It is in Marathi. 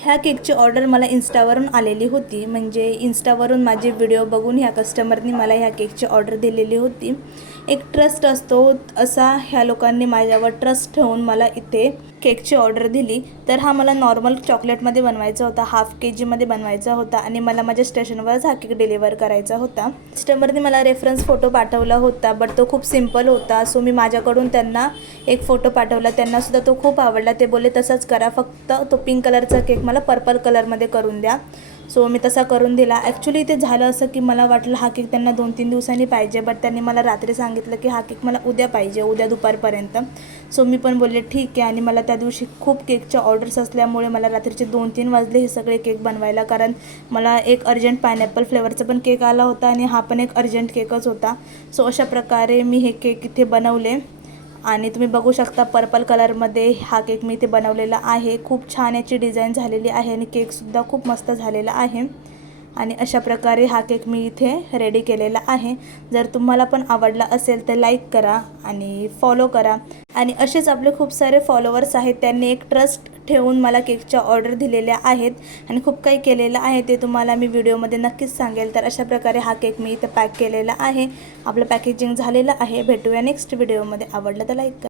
ह्या केकची ऑर्डर मला इन्स्टावरून आलेली होती, म्हणजे इन्स्टावरून माझे व्हिडिओ बघून ह्या कस्टमरनी मला ह्या केकची ऑर्डर दिलेली होती। एक ट्रस्ट असतो असा ह्या लोकांनी माझ्यावर ट्रस्ट ठेवून मला इथे केकची ऑर्डर दिली। तर हा मला नॉर्मल चॉकलेटमध्ये बनवायचा होता, हाफ केजीमध्ये बनवायचा होता आणि मला माझ्या स्टेशनवरच हा केक डिलिव्हर करायचा होता। कस्टमरने मला रेफरन्स फोटो पाठवला होता, बट तो खूप सिम्पल होता। सो मी माझ्याकडून त्यांना एक फोटो पाठवला, त्यांनासुद्धा तो खूप आवडला। ते बोलले तसंच करा, फक्त तो पिंक कलरचा केक मला पर्पल कलरमध्ये करून द्या। सो मी तसा करून दिला। ॲक्च्युली ते झालं असं की मला वाटलं हा केक त्यांना 2-3 दिवसांनी पाहिजे, बट त्यांनी मला रात्री सांगितलं की हा केक मला उद्या पाहिजे, उद्या दुपारपर्यंत। सो मी पण बोलले ठीक आहे, आणि मला त्या दिवशी खूप केकच्या ऑर्डर्स असल्यामुळे मला रात्रीचे 2-3 वाजले हे सगळे केक बनवायला, कारण मला एक अर्जंट पायनॅपल फ्लेवरचा पण केक आला होता आणि हा पण एक अर्जंट केकच होता। सो अशा प्रकारे मी हे केक इथे बनवले आणि तुम्ही बघू शकता पर्पल कलरमध्ये हा केक मी इथे बनवलेला आहे। खूप छान याची डिझाईन झालेली आहे आणि केकसुद्धा खूप मस्त झालेला आहे। आणि अशा प्रकारे हा केक मी इथे रेडी केलेला आहे। जर तुम्हाला पण आवडला असेल तर लाईक करा आणि फॉलो करा। आणि असेच आपले खूप सारे फॉलोअर्स आहेत, त्यांनी एक ट्रस्ट ठेवून मला केकच्या ऑर्डर दिलेल्या आहेत आणि खूप काही केलेलं आहे, ते तुम्हाला मी व्हिडिओमध्ये नक्कीच सांगेल। तर अशा प्रकारे हा केक मी इथे पॅक केलेला आहे। आपलं पॅकेजिंग झालेलं आहे। भेटूया नेक्स्ट व्हिडिओमध्ये। आवडलं तर लाईक करा।